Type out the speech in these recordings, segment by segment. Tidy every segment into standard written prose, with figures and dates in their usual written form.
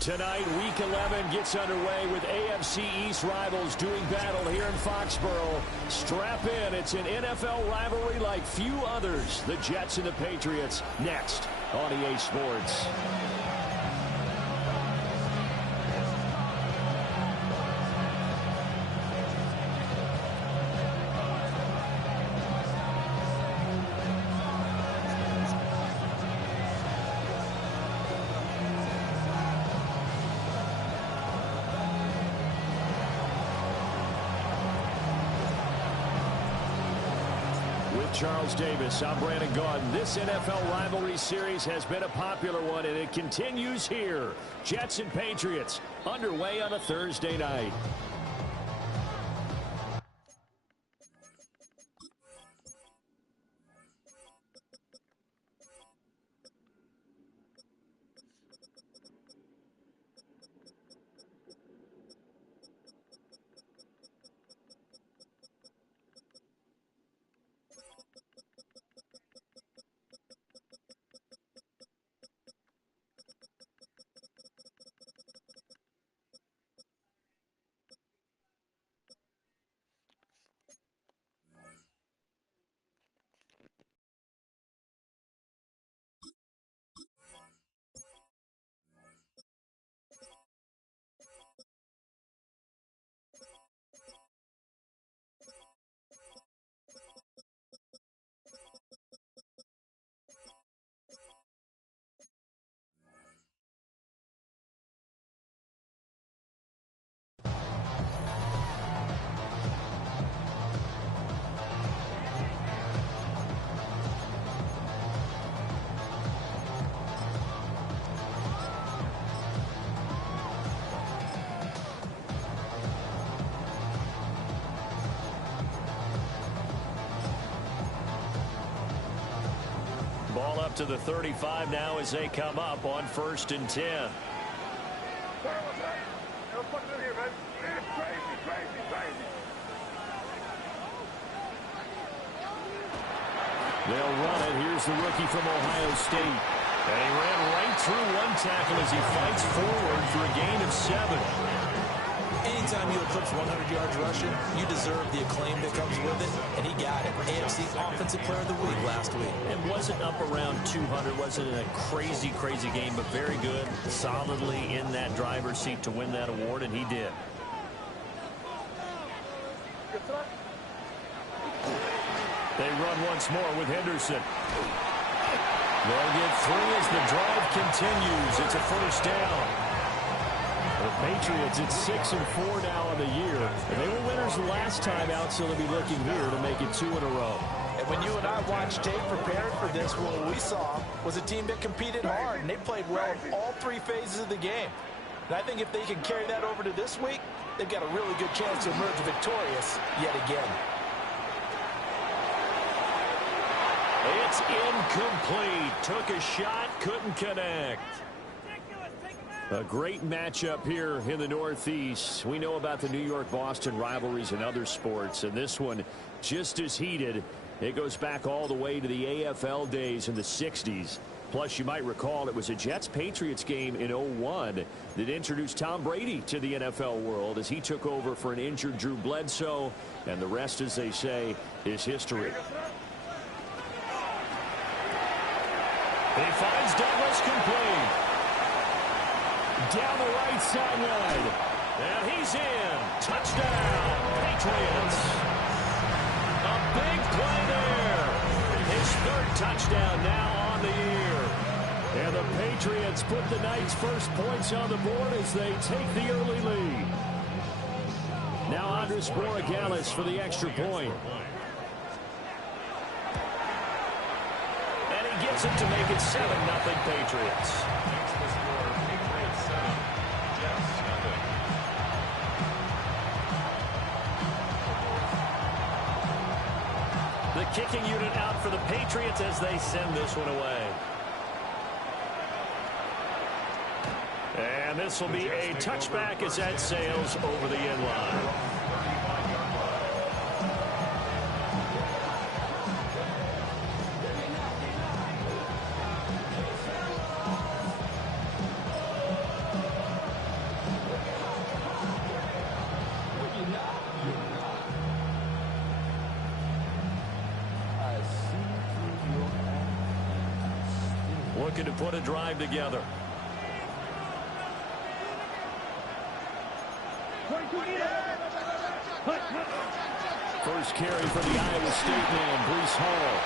Tonight, Week 11 gets underway with AFC East rivals doing battle here in Foxborough. Strap in. It's an NFL rivalry like few others. The Jets and the Patriots next on EA Sports. Charles Davis, I'm Brandon Gaudin. This NFL rivalry series has been a popular one, and it continues here. Jets and Patriots underway on a Thursday night. Ball up to the 35 now as they come up on 1st and 10. They'll run it. Here's the rookie from Ohio State. And he ran right through one tackle as he fights forward for a gain of 7. Anytime you eclipse 100 yards rushing, you deserve the acclaim that comes with it, and he got it. AFC Offensive Player of the Week last week. It wasn't up around 200, wasn't a crazy game, but very good, solidly in that driver's seat to win that award, and he did. They run once more with Henderson. They'll get 3 as the drive continues. It's a first down. The Patriots at 6-4 now on the year. And they were winners last time out, so they'll be looking here to make it 2 in a row. And when you and I watched tape preparing for this, what we saw was a team that competed hard, and they played well in all 3 phases of the game. And I think if they can carry that over to this week, they've got a really good chance to emerge victorious yet again. It's incomplete. Took a shot, couldn't connect. A great matchup here in the Northeast. We know about the New York-Boston rivalries in other sports, and this one just as heated. It goes back all the way to the AFL days in the 60s. Plus, you might recall it was a Jets-Patriots game in 01 that introduced Tom Brady to the NFL world as he took over for an injured Drew Bledsoe, and the rest, as they say, is history. He finds Douglas complete. Down the right sideline. And he's in. Touchdown, Patriots. A big play there. His 3rd touchdown now on the year. And the Patriots put the Knights' first points on the board as they take the early lead. Now Andres Borregales for the extra point. And he gets it to make it 7-0 Patriots. The kicking unit out for the Patriots as they send this one away. And this will be a touchback as that sails over the end line. looking to put a drive together. First carry for the Iowa State man, Breece Hall.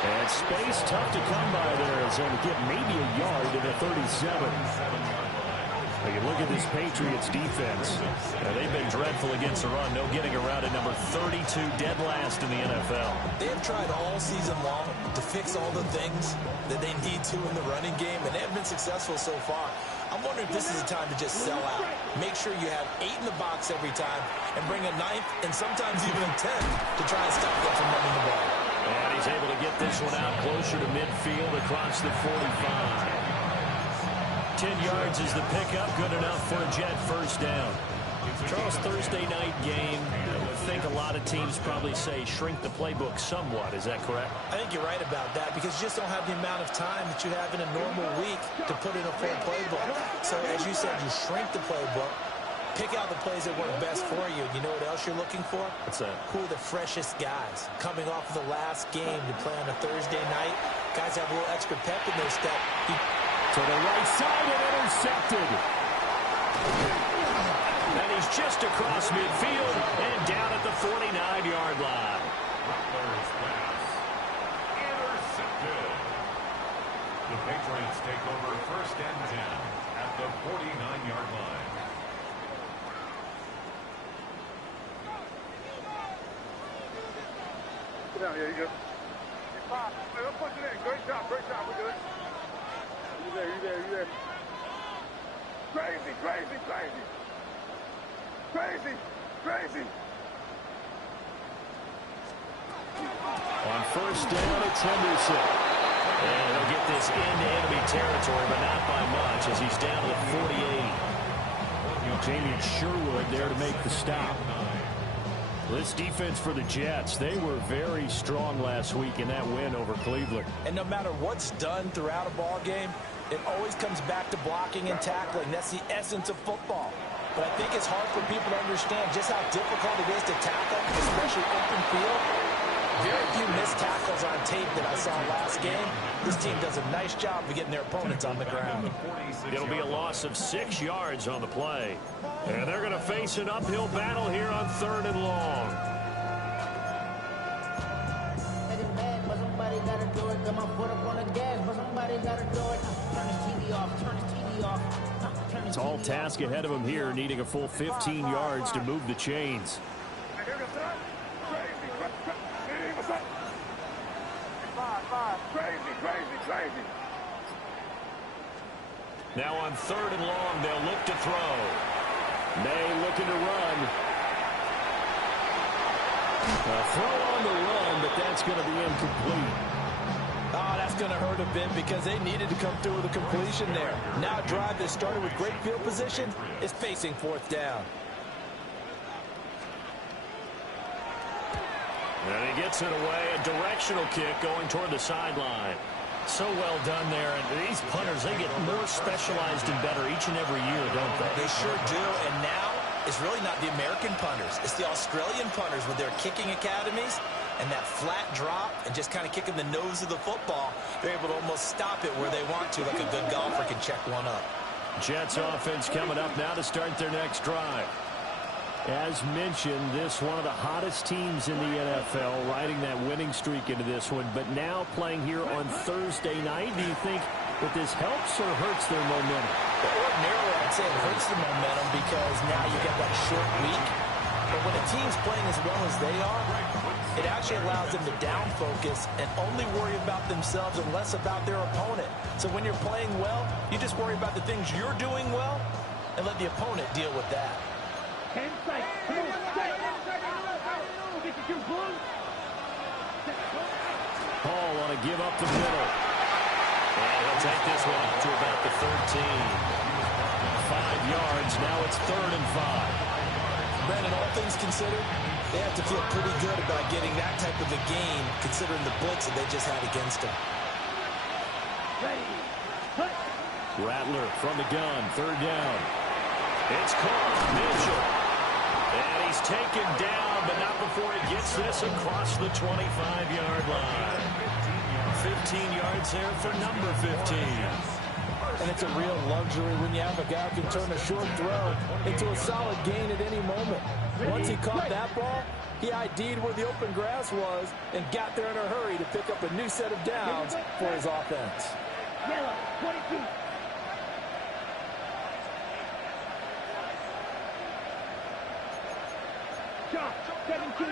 And space tough to come by there. It's going to get maybe a yard to the 37. You look at this Patriots defense. They've been dreadful against the run. No getting around at number 32, dead last in the NFL. They have tried all season long to fix all the things that they need to in the running game, and they have been successful so far. I'm wondering if this is a time to just sell out. Make sure you have 8 in the box every time and bring a 9th and sometimes even a 10 to try and stop them from running the ball. And he's able to get this one out closer to midfield across the 45. 10 yards is the pickup, good enough for a Jet first down. Charles, Thursday night game, I think a lot of teams probably say shrink the playbook somewhat. Is that correct? I think you're right about that because you just don't have the amount of time that you have in a normal week to put in a full playbook. So as you said, you shrink the playbook, pick out the plays that work best for you. You know what else you're looking for? What's that? Who are the freshest guys coming off of the last game to play on a Thursday night? Guys have a little extra pep in their step. To the right side and intercepted. And he's just across midfield and down at the 49-yard line. Intercepted. The Patriots take over first and 10 at the 49-yard line. Yeah, you go. You're fine. Let's push it in. Great job. We're good. You there. Crazy. On first down, it's Henderson. And he'll get this into enemy territory, but not by much as he's down to the 48. Jamie Sherwood there to make the stop. This defense for the Jets, they were very strong last week in that win over Cleveland. And no matter what's done throughout a ball game, it always comes back to blocking and tackling. That's the essence of football. But I think it's hard for people to understand just how difficult it is to tackle, especially open field. Very few missed tackles on tape that I saw last game. This team does a nice job of getting their opponents on the ground. It'll be a loss of 6 yards on the play. And they're going to face an uphill battle here on 3rd and long. Tall task ahead of him here, needing a full 15 yards to move the chains. Crazy. Now on 3rd and long, they'll look to throw. May looking to run. A throw on the run, but that's going to be incomplete. Oh, that's going to hurt a bit because they needed to come through with a completion there. Now a drive that started with great field position is facing 4th down. And he gets it away, a directional kick going toward the sideline. So well done there. And these punters, they get more specialized and better each and every year, don't they? They sure do. And now it's really not the American punters. It's the Australian punters with their kicking academies and that flat drop and just kind of kicking the nose of the football. They're able to almost stop it where they want to, like a good golfer can check one up. Jets offense coming up now to start their next drive. As mentioned, this one of the hottest teams in the NFL, riding that winning streak into this one, but now playing here on Thursday night. Do you think that this helps or hurts their momentum? Well, ordinarily, I'd say it hurts the momentum because now you get that short week. But when a team's playing as well as they are, it actually allows them to down focus and only worry about themselves and less about their opponent. So when you're playing well, you just worry about the things you're doing well and let the opponent deal with that. Hall on a give up the middle. And he'll take this one up to about the 13. 5 yards. Now it's 3rd and 5. Brandon, all things considered, they have to feel pretty good about getting that type of a gain considering the blitz that they just had against them. Rattler from the gun. 3rd down. It's caught. Mitchell. And he's taken down, but not before he gets this across the 25-yard line. 15 yards there for number 15. And it's a real luxury when you have a guy who can turn a short throw into a solid gain at any moment. Once he caught that ball, he ID'd where the open grass was and got there in a hurry to pick up a new set of downs for his offense. Yellow, 22. Shot, 17.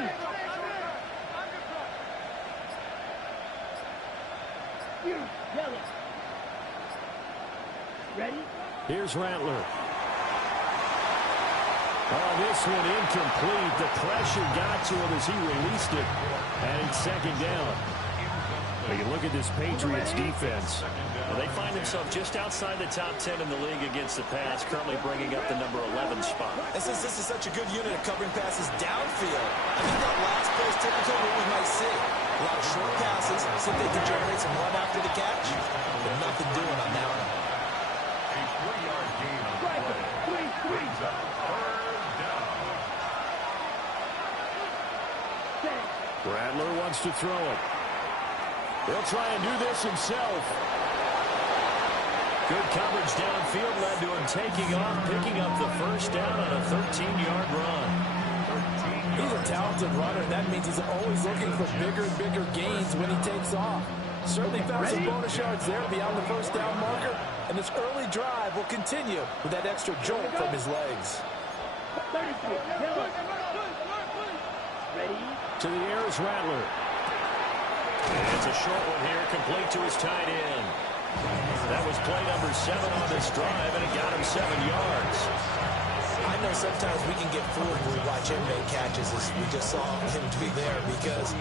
Yellow. Ready? Here's Rattler. Oh, this one incomplete. The pressure got to him as he released it. And it's second down. Well, you look at this Patriots defense. Well, they find themselves just outside the top 10 in the league against the pass, currently bringing up the number 11 spot. And since this is such a good unit of covering passes downfield, I think that last play is typical of what we might see. A lot of short passes, see if they can generate some run after the catch, but nothing doing on that one. A 3-yard gain on the play. Brings up third down. Rattler wants to throw it. He'll try and do this himself. Good coverage downfield led to him taking off, picking up the first down on a 13-yard run. He's a talented runner. That means he's always looking for bigger and bigger gains when he takes off. Certainly found some bonus yards there beyond the first down marker. And this early drive will continue with that extra jolt from his legs. 32. Yellow. Ready? To the air is Rattler. And it's a short one here, complete to his tight end. That was play number 7 on this drive, and it got him 7 yards. I know sometimes we can get fooled when we watch him make catches, as we just saw him to be there, because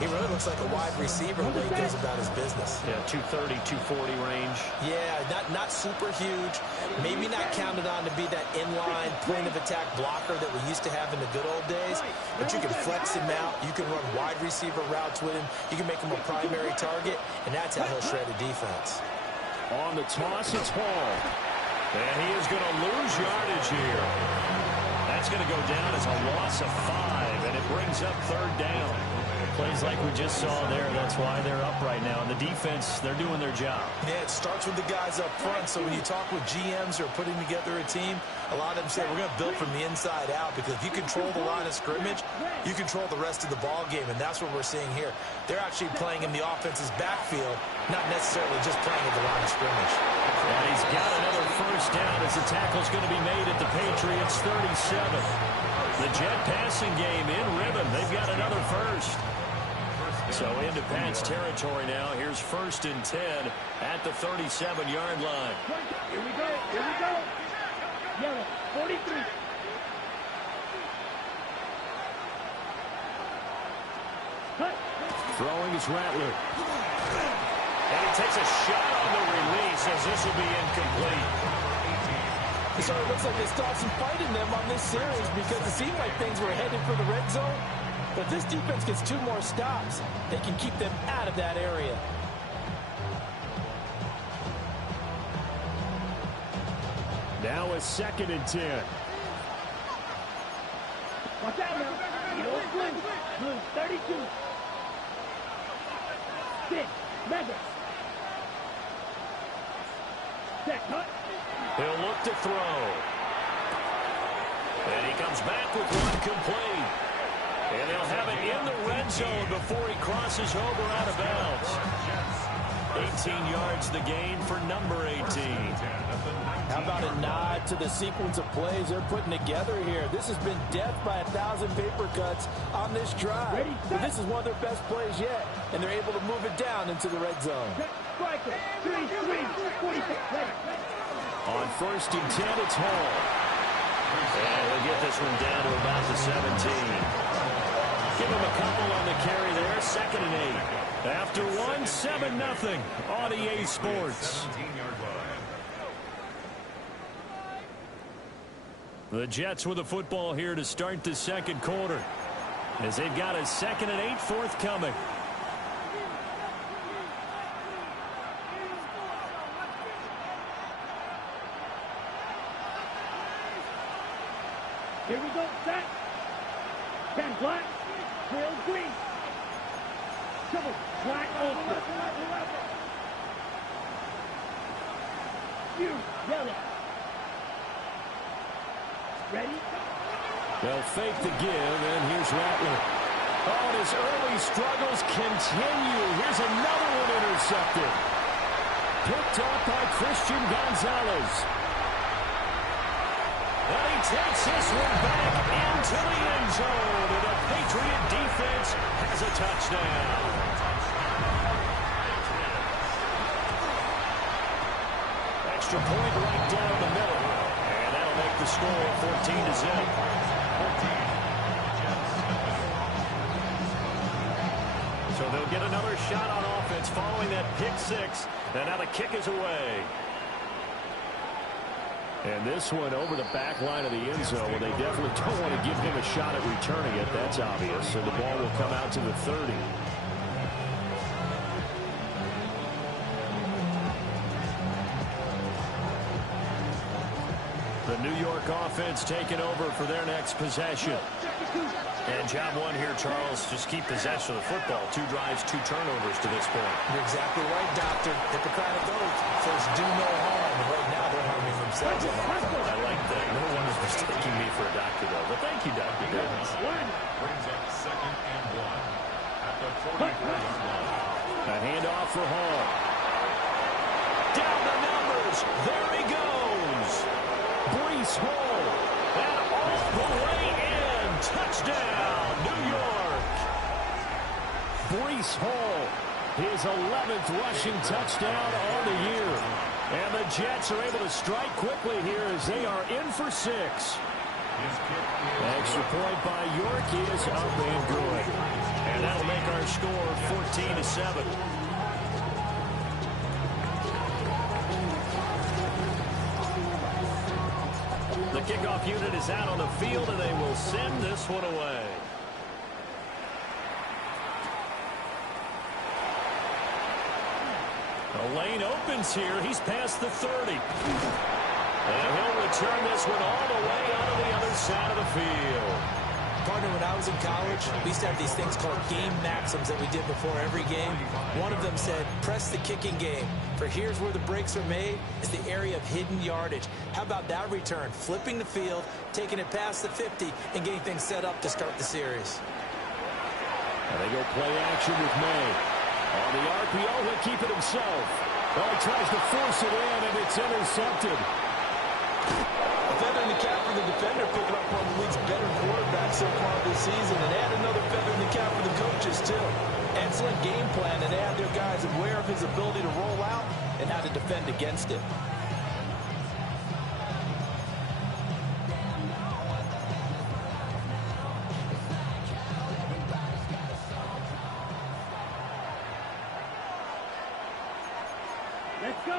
he really looks like a wide receiver the way he goes about his business. Yeah, 230, 240 range. Yeah, not super huge. Maybe not counted on to be that inline point-of-attack blocker that we used to have in the good old days, but you can flex him out. You can run wide receiver routes with him. You can make him a primary target, and that's how he'll shred a defense. On the toss, it's Hall. And he is going to lose yardage here. That's going to go down as a loss of 5, and it brings up third down. Plays like we just saw there. That's why they're up right now. And the defense, they're doing their job. Yeah, it starts with the guys up front. So when you talk with GMs who are putting together a team, a lot of them say we're going to build from the inside out, because if you control the line of scrimmage, you control the rest of the ball game, and that's what we're seeing here. They're actually playing in the offense's backfield, not necessarily just playing at the line of scrimmage. And he's got another first down as the tackle's going to be made at the Patriots 37. The Jet passing game in rhythm. They've got another first. So into Pat's territory now. Here's 1st and 10 at the 37-yard line. Here we go. Here we go. Yellow, 43. Cut. Throwing is Rattler. And he takes a shot on the release as this will be incomplete. So it looks like they stopped some fight in them on this series, because it seemed like things were headed for the red zone. But this defense gets 2 more stops. They can keep them out of that area. Now a 2nd and 10. Watch out now. Yellow, blue. Blue, 32. 6. Mega. Set, cut. He'll look to throw. And he comes back with one complete. And they'll have it in the red zone before he crosses over out of bounds. 18 yards the gain for number 18. How about a nod to the sequence of plays they're putting together here? This has been death by 1,000 paper cuts on this drive. Ready, but this is one of their best plays yet, and they're able to move it down into the red zone. Striker, 3, 46. Ready. On 1st and 10, it's Hall. And we'll get this one down to about the 17. Give him a couple on the carry there. 2nd and 8. After 1, 7-0 on EA Sports. The Jets with the football here to start the 2nd quarter, as they've got a 2nd and 8 forthcoming. Here we go. Set. 10 black. 12 green. Double. Wide open. You, yell it. Ready? They'll fake the give, and here's Rattler. Oh, and his early struggles continue. Here's another one intercepted. Picked up by Christian Gonzalez. And he takes this one back into the end zone. And the Patriot defense has a touchdown. Extra point right down the middle. And that'll make the score 14-0. So they'll get another shot on offense following that pick six. And now the kick is away. And this one over the back line of the end zone. Well, they definitely don't want to give him a shot at returning it. That's obvious. So the ball will come out to the 30. The New York offense taking over for their next possession. And job one here, Charles, just keep possession of the football. 2 drives, 2 turnovers to this point. You're exactly right, Doctor. Hippocratic oath. First, do no harm. Right now, they're harming themselves. I like that. No one is mistaking me for a doctor, though. But thank you, Dr. Davis. Brings up 2nd and 1 at the 44-yard line. A handoff for Hall. Down the numbers. There he goes. Breece Hall. And all the way in. Touchdown, New York. Breece Hall, his 11th rushing touchdown on the year. And the Jets are able to strike quickly here as they are in for 6. Extra point by York is up and good. And that'll make our score 14-7. The kickoff unit is out on the field, and they will send this one away. The lane opens here. He's past the 30. And he'll return this one all the way out of the other side of the field. Partner, when I was in college, we used to have these things called game maxims that we did before every game. One of them said, press the kicking game. For here's where the breaks are made. It's the area of hidden yardage. How about that return? Flipping the field, taking it past the 50, and getting things set up to start the series. And they go play action with May. On the RPO, he'll keep it himself. Oh, he tries to force it in, and it's intercepted. A feather in the cap for the defender, picking up one of the league's better quarterbacks so far this season, and add another feather in the cap for the coaches, too. Excellent game plan, and they had their guys aware of his ability to roll out and how to defend against it. Let's go.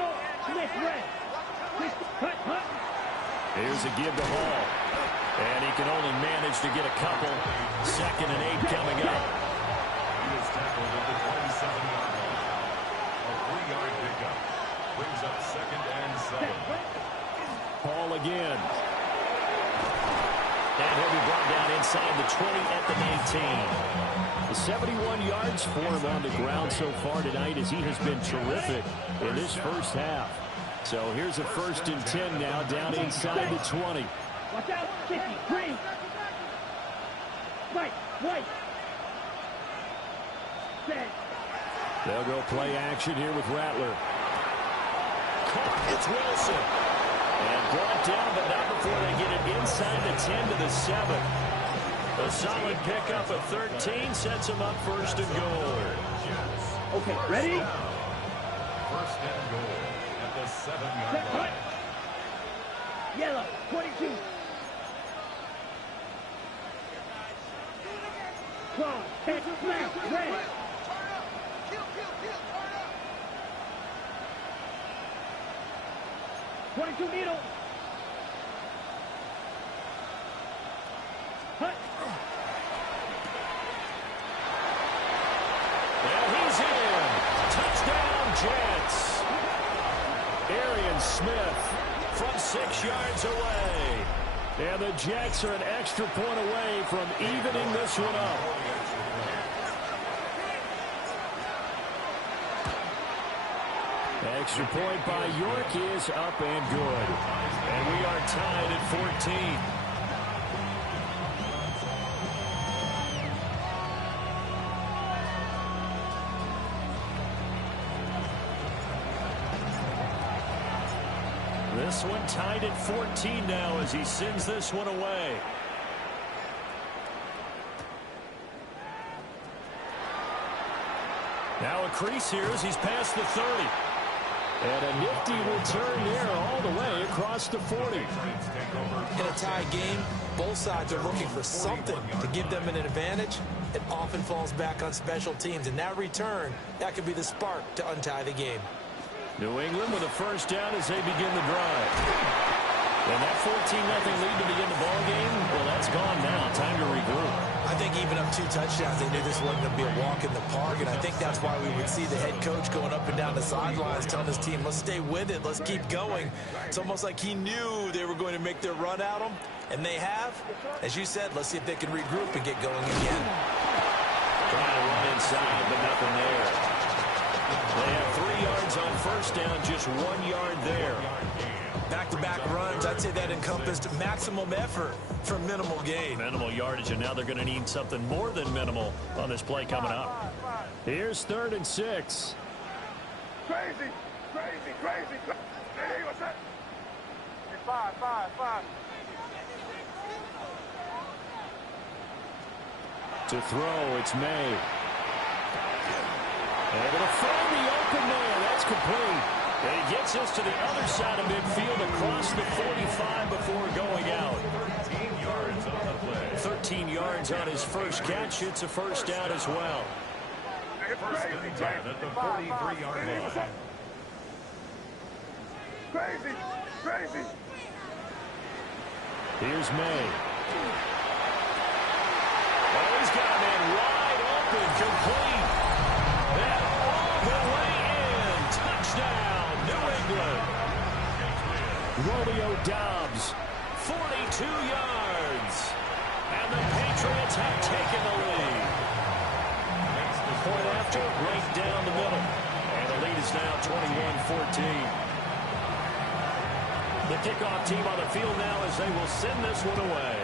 Next red. Hut. Here's a give to Hall. And he can only manage to get a couple. 2nd and 8 coming up. He is tackled at the 27-yard line. A 3-yard pickup. Brings up 2nd and 7. Hall again. And he'll be brought down inside the 20 at the 19. The 71 yards for him on the ground so far tonight as he has been terrific in this first half. So here's a 1st and 10 now down inside the 20. Watch out. 50. Green. White. Set. They'll go play action here with Rattler. It's Wilson. And brought down, but not before they get it inside the 10 to the 7. A solid pickup of 13 sets him up 1st and goal. Okay, ready? 1st and goal at the 7-yard line. Yellow, 22. Cross, catch, smash, red. .22 needle. Hut. And he's in. Touchdown, Jets. Arian Smith from 6 yards away. And the Jets are an extra point away from evening this one up. Extra point by York is up and good. And we are tied at 14. This one tied at 14 now as he sends this one away. Now a crease here as he's past the 30. And a nifty return there all the way across the 40. In a tie game, both sides are looking for something to give them an advantage. It often falls back on special teams, and that return, that could be the spark to untie the game. New England with a first down as they begin the drive. And that 14-0 lead to begin the ball game, well, that's gone now. Time to regroup. I think even up 2 touchdowns, they knew this wasn't going to be a walk in the park, and I think that's why we would see the head coach going up and down the sidelines telling his team, let's stay with it, let's keep going. It's almost like he knew they were going to make their run at him, and they have. As you said, let's see if they can regroup and get going again. Trying to run inside, but nothing there. They have 3 yards on first down, just 1 yard there. Back-to-back runs, I'd say that encompassed maximum effort for minimal gain. Minimal yardage, and now they're going to need something more than minimal on this play coming up. Here's 3rd and 6. Crazy. Hey, what's that? Hey, 5. To throw, it's May. Able to find the open man. That's complete. And he gets us to the other side of midfield across the 45 before going out. 13 yards on the play. 13 yards on his first catch. It's a first down as well. First and 10 at the 43-yard line. Crazy. Here's May. Oh, he's got a man wide open, complete. And all the way in. Touchdown, New England. Romeo Doubs, 42 yards. And the Patriots have taken the lead. Point after, right down the middle. And the lead is now 21-14. The kickoff team on the field now as they will send this one away.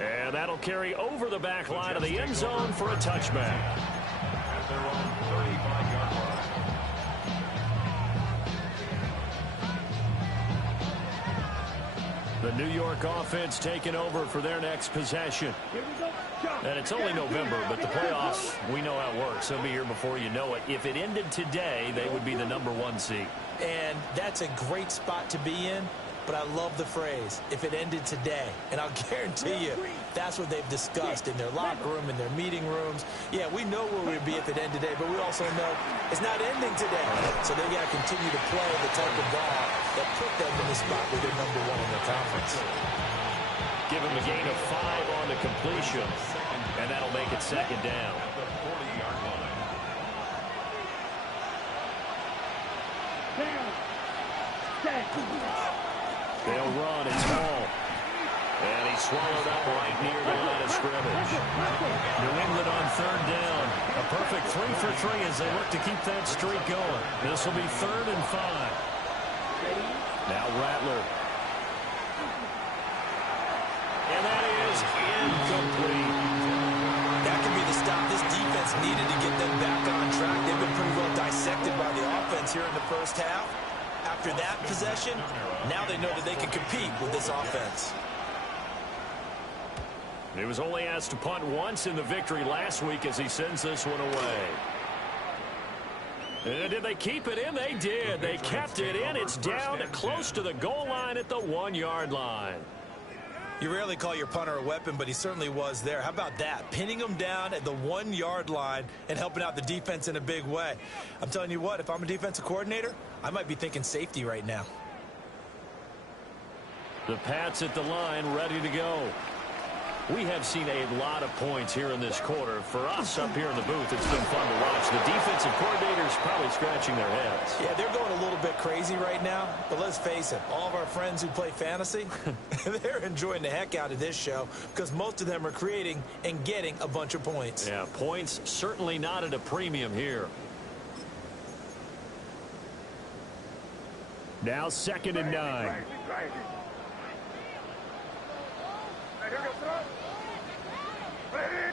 And that'll carry over the back line of the end zone for a touchback. At their own 35-yard line. The New York offense taking over for their next possession. And it's only November, but the playoffs, we know how it works. They'll be here before you know it. If it ended today, they would be the #1 seed. And that's a great spot to be in. But I love the phrase, if it ended today. And I'll guarantee you, that's what they've discussed in their locker room, in their meeting rooms. Yeah, we know where we'd be if it ended today, but we also know it's not ending today. So they got to continue to play the type of ball that put them in the spot where they're #1 in their conference. Give him a gain of 5 on the completion, and that'll make it second down. At the 40-yard line. They'll run. It's Hall. And he's swallowed up right near the line of scrimmage. New England on 3rd down. A perfect 3 for 3 as they look to keep that streak going. This will be 3rd and 5. Now Rattler. And that is incomplete. That could be the stop this defense needed to get them back on track. They've been pretty well dissected by the offense here in the first half. After that possession, now they know that they can compete with this offense. He was only asked to punt once in the victory last week as he sends this one away. And did they keep it in? They did. They kept it in. It's down close to the goal line at the 1-yard line. You rarely call your punter a weapon, but he certainly was there. How about that? Pinning him down at the 1-yard line and helping out the defense in a big way. I'm telling you what, if I'm a defensive coordinator, I might be thinking safety right now. The Pats at the line, ready to go. We have seen a lot of points here in this quarter. For us up here in the booth, it's been fun to watch. The defensive coordinators probably probably scratching their heads. Yeah, they're going a little bit crazy right now, but let's face it, all of our friends who play fantasy, they're enjoying the heck out of this show because most of them are creating and getting a bunch of points. Yeah, points certainly not at a premium here. Now 2nd and 9. Crazy. Hey, here we go, throw.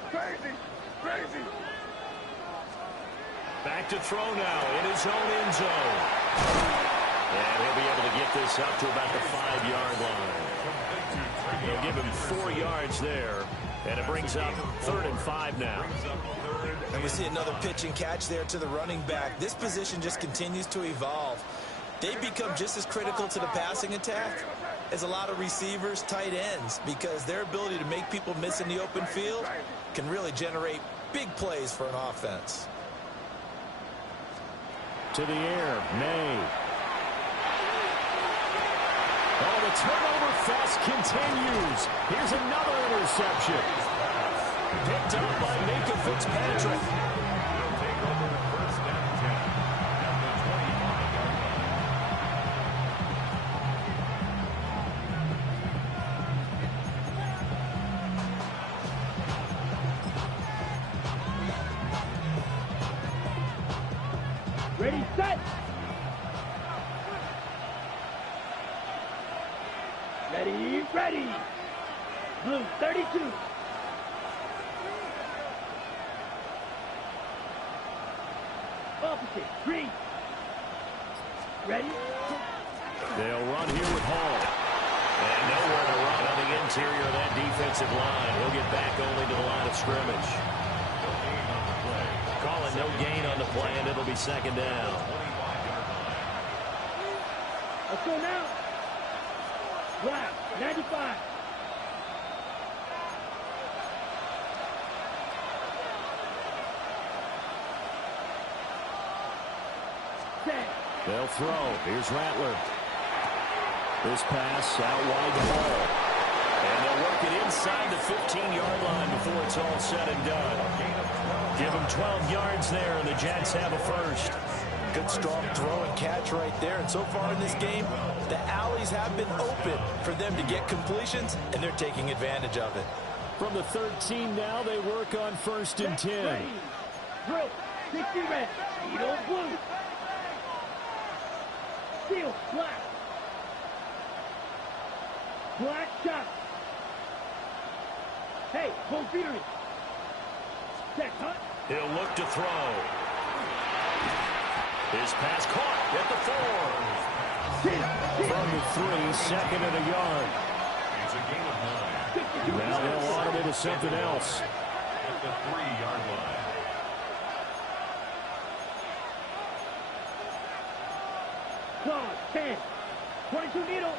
Crazy. Back to throw now in his own end zone. And he'll be able to get this up to about the 5-yard line. They'll give him 4 yards there. And it brings up 3rd and 5 now. And we see another pitch and catch there to the running back. This position just continues to evolve. They become just as critical to the passing attack as a lot of receivers, tight ends, because their ability to make people miss in the open field can really generate big plays for an offense. To the air, May. Oh, the turnover fest continues. Here's another interception. Picked up by Minka Fitzpatrick. He'll take over 1st and 10 at the 25-yard line. Ready, set. Ready. Blue, 32. Opposite, green. Ready? They'll run here with Hall. And nowhere to run on the interior of that defensive line. He'll get back only to the line of scrimmage. Calling no gain on the play, and it'll be 2nd down. Let's go now. Black, 95. Set. They'll throw. Here's Rattler. This pass out wide to Hall. And they'll work it inside the 15-yard line before it's all said and done. Give them 12 yards there, and the Jets have a first. Good strong throw and catch right there. And so far in this game, the alleys have been open for them to get completions, and they're taking advantage of it. From the 13 now, they work on 1st and 10. Ready. Drill, 60 red. Speedo blue. Steel, black. Black shot. Hey, hold feeder in. Set, cut. He'll look to throw. His pass caught at the 4. From the 3, 2nd and a yard. It's a gain of 9. Now they'll automate to something else. At the 3-yard line. Claws, 10. 22 needle.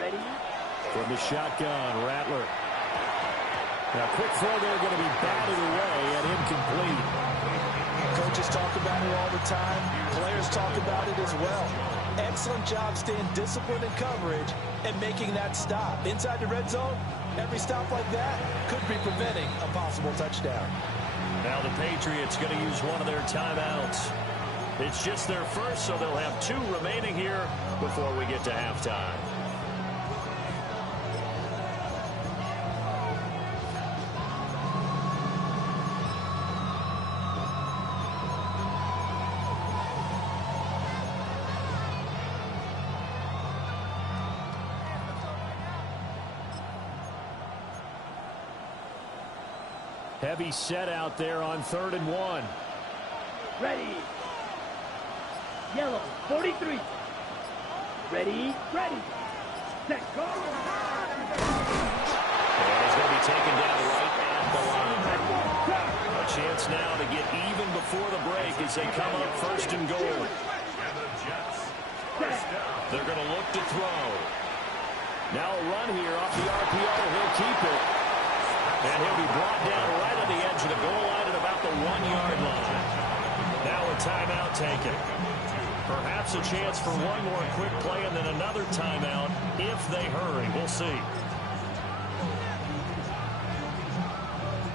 Ready? From the shotgun, Rattler. Now, quick throw there, going to be batted away and incomplete. Coaches talk about it all the time. Players talk about it as well. Excellent job staying disciplined in coverage and making that stop. Inside the red zone, every stop like that could be preventing a possible touchdown. Now the Patriots going to use one of their timeouts. It's just their first, so they'll have 2 remaining here before we get to halftime. Heavy set out there on 3rd and 1. Ready. Yellow, 43. Ready. Set, go. And he's going to be taken down right at the line. A chance now to get even before the break as they come up 1st and goal. And the Jets. First down. They're going to look to throw. Now a run here off the RPO. He'll keep it. And he'll be brought down right on the edge of the goal line at about the 1-yard line. Now a timeout taken. Perhaps a chance for one more quick play and then another timeout if they hurry. We'll see.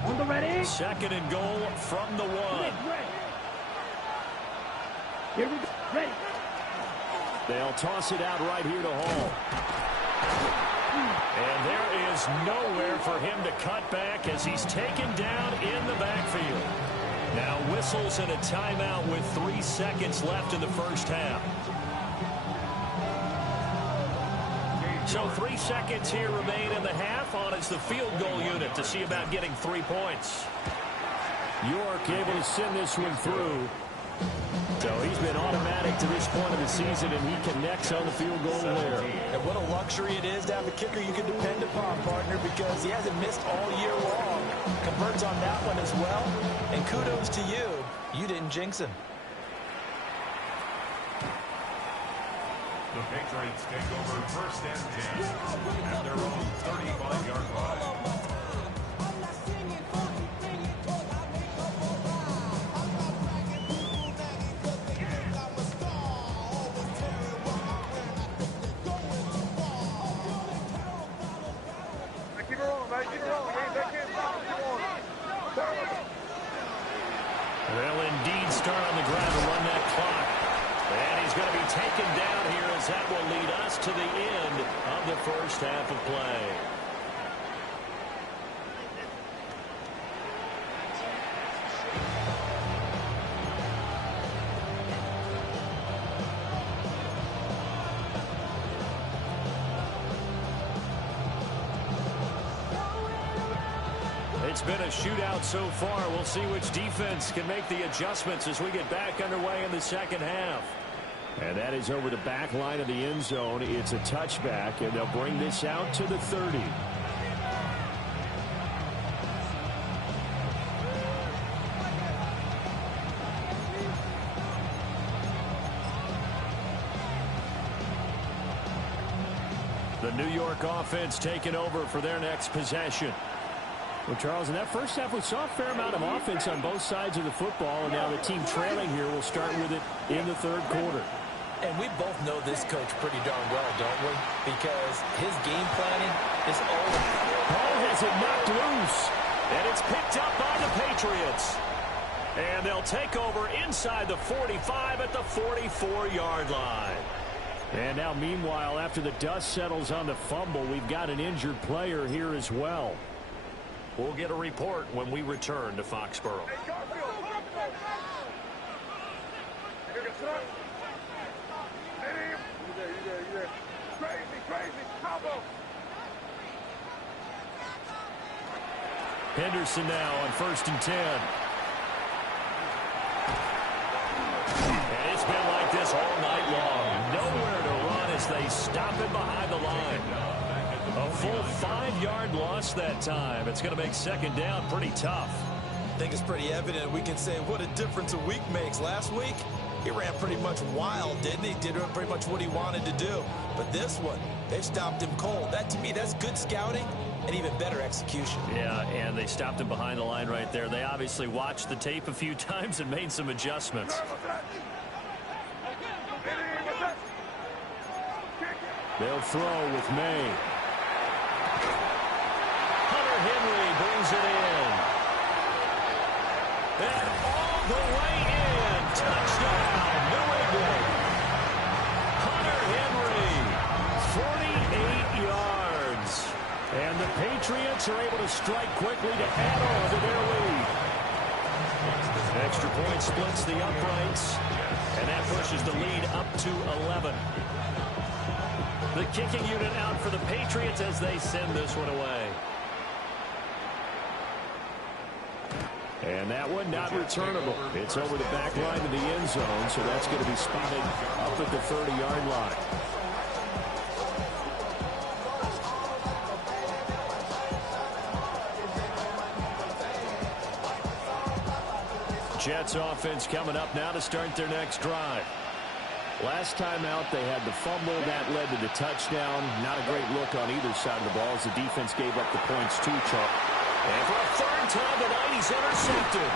On the ready. 2nd and goal from the 1. Here we go. Ready. They'll toss it out right here to Hall. And there is nowhere for him to cut back as he's taken down in the backfield. Now whistles and a timeout with 3 seconds left in the first half. So 3 seconds here remain in the half. On is the field goal unit to see about getting 3 points. York able to send this one through. So he's been automatic to this point of the season, and he connects on the field goal there. And what a luxury it is to have a kicker you can depend upon, partner, because he hasn't missed all year long. Converts on that one as well. And kudos to you. You didn't jinx him. The Patriots take over first and 10 at their own 35-yard line. They'll indeed start on the ground to run that clock. And he's going to be taken down here as that will lead us to the end of the first half of play. It's been a shootout so far. We'll see which defense can make the adjustments as we get back underway in the second half. And that is over the back line of the end zone. It's a touchback, and they'll bring this out to the 30. The New York offense taking over for their next possession. Well, Charles, in that first half, we saw a fair amount of offense on both sides of the football, and now the team trailing here will start with it in the third quarter. And we both know this coach pretty darn well, don't we? Because his game planning is over. Ball has it knocked loose, and it's picked up by the Patriots. And they'll take over inside the 45 at the 44-yard line. And now, meanwhile, after the dust settles on the fumble, we've got an injured player here as well. We'll get a report when we return to Foxborough. Henderson now on 1st and 10. And it's been like this all night long. Nowhere to run as they stop him behind the line. A full 5-yard loss that time. It's going to make second down pretty tough. I think it's pretty evident. We can say what a difference a week makes. Last week, he ran pretty much wild, didn't he? Did pretty much what he wanted to do. But this one, they've stopped him cold. That, to me, that's good scouting and even better execution. Yeah, and they stopped him behind the line right there. They obviously watched the tape a few times and made some adjustments. They'll throw with May. Henry brings it in. And all the way in. Touchdown, New England. Hunter Henry, 48 yards. And the Patriots are able to strike quickly to add on to their lead. Extra point splits the uprights. And that pushes the lead up to 11. The kicking unit out for the Patriots as they send this one away. And that one not returnable. It's over the back line of the end zone, so that's going to be spotted up at the 30-yard line. Jets offense coming up now to start their next drive. Last time out, they had the fumble. That led to the touchdown. Not a great look on either side of the ball as the defense gave up the points too, Charles. And for a third time tonight, he's intercepted.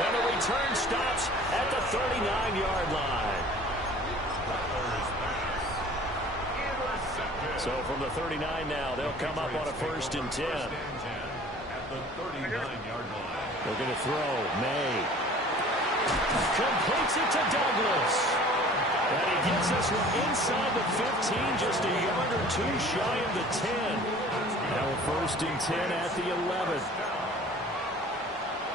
And the return stops at the 39-yard line. So from the 39 now, they'll come up on a 1st and 10. At the 39-yard line. They're going to throw. May. completes it to Douglas. And he gets this one inside the 15, just a yard or two shy of the 10. Now a 1st and 10 at the 11.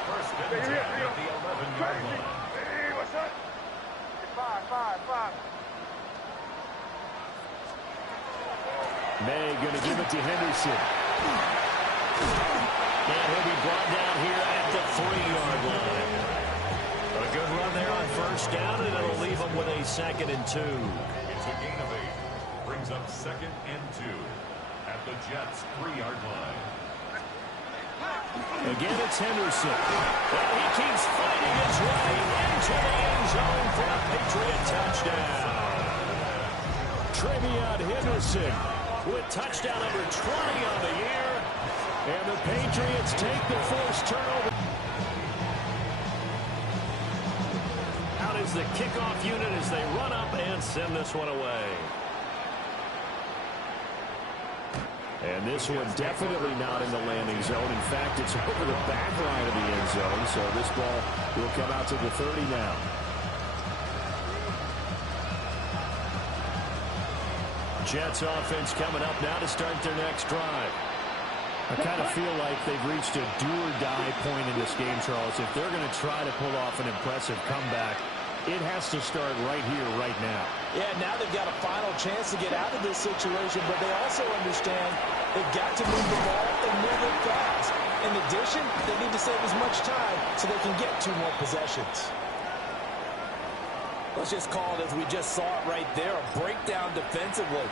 First and 10 at the 11-yard line. Hey, what's up? Five. May going to give it to Henderson. And he'll be brought down here at the 3-yard line. A good run there on 1st down, and it'll leave them with a 2nd and 2. It's a gain of 8. Brings up 2nd and 2 at the Jets' 3-yard line. Again, it's Henderson. Well, he keeps fighting his way into the end zone for a Patriot touchdown. Trevion Henderson with touchdown number 20 on the year. And the Patriots take the forced turnover. Out is the kickoff unit as they run up and send this one away. And this one definitely not in the landing zone. In fact, it's over the back line of the end zone. So this ball will come out to the 30 now. Jets offense coming up now to start their next drive. I kind of feel like they've reached a do-or-die point in this game, Charles. If they're going to try to pull off an impressive comeback, it has to start right here, right now. Yeah, now they've got a final chance to get out of this situation, but they also understand they've got to move the ball and move it fast. In addition, they need to save as much time so they can get 2 more possessions. Let's just call it as we just saw it right there, a breakdown defensively.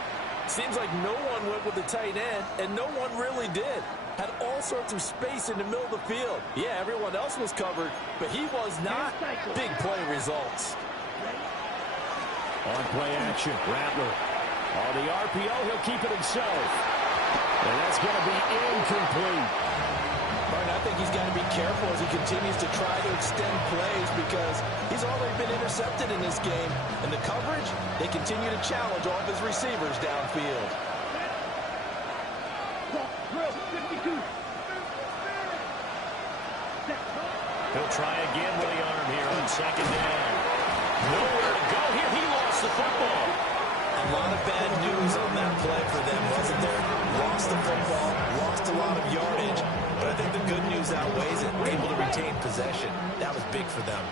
Seems like no one went with the tight end, and no one really did. Had all sorts of space in the middle of the field. Yeah, everyone else was covered, but he was not. Big play results. On play action, Rattler. On the RPO, he'll keep it himself. And that's going to be incomplete. Martin, I think he's got to be careful as he continues to try to extend plays because he's already been intercepted in this game. And the coverage, they continue to challenge all of his receivers downfield. He'll try again with the arm here on 2nd down. Nowhere to go here. He lost the football. A lot of bad news on that play for them, wasn't there? Lost the football, lost a lot of yardage. But I think the good news outweighs it. Able to retain possession. That was big for them.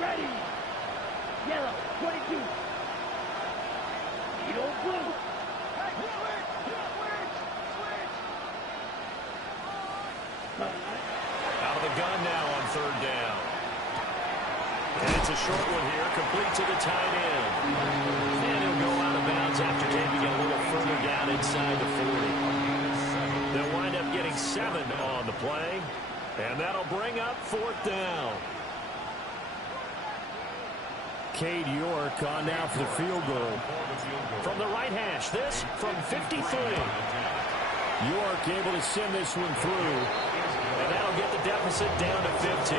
Ready. Yellow, 22. Yellow, blue. Out of the gun now on 3rd down. And it's a short one here, complete to the tight end. And he'll go out of bounds after taking it a little further down inside the 40. They'll wind up getting 7 on the play. And that'll bring up 4th down. Cade York on now for the field goal. From the right hash, this from 53. York able to send this one through. And that'll get the deficit down to 15.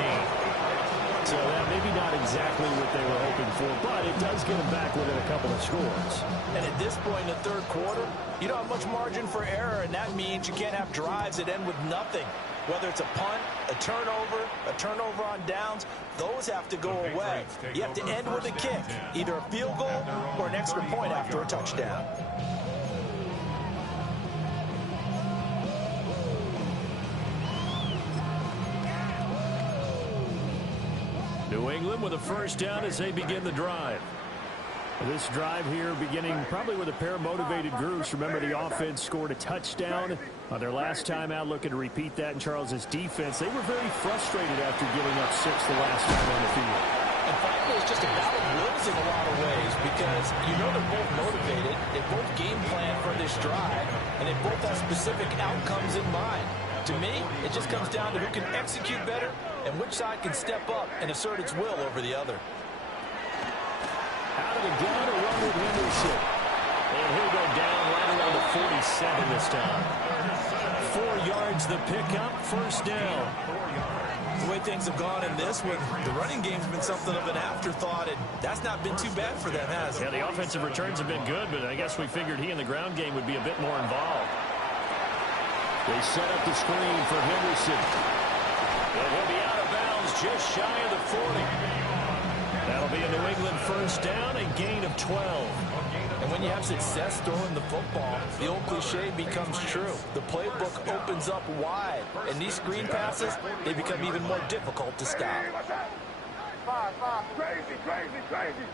So that maybe not exactly what they were hoping for, but it does get them back within a couple of scores. And at this point in the 3rd quarter, you don't have much margin for error, and that means you can't have drives that end with nothing. Whether it's a punt, a turnover on downs, those have to go away. You have to end with a kick, either a field goal or an extra point after a touchdown. New England with a 1st down as they begin the drive. This drive here beginning probably with a pair of motivated groups. Remember, the offense scored a touchdown on their last time out. Looking to repeat that in Charles's defense. They were very frustrated after giving up 6 the last time on the field. And frankly, it's just a battle of wills in a lot of ways because you know they're both motivated. They both game plan for this drive, and they both have specific outcomes in mind. To me, it just comes down to who can execute better and which side can step up and assert its will over the other. Out of the gun, a run with Henderson. And he'll go down right around the 47 this time. 4 yards the pickup, 1st down. The way things have gone in this one, the running game's been something of an afterthought, and that's not been too bad for them, has it? Yeah, the offensive returns have been good, but I guess we figured he in the ground game would be a bit more involved. They set up the screen for Henderson. And he'll be out of bounds just shy of the 40. That'll be a New England first down, a gain of 12. And when you have success throwing the football, the old cliche becomes true. The playbook opens up wide, and these screen passes, they become even more difficult to stop. Crazy, crazy, crazy.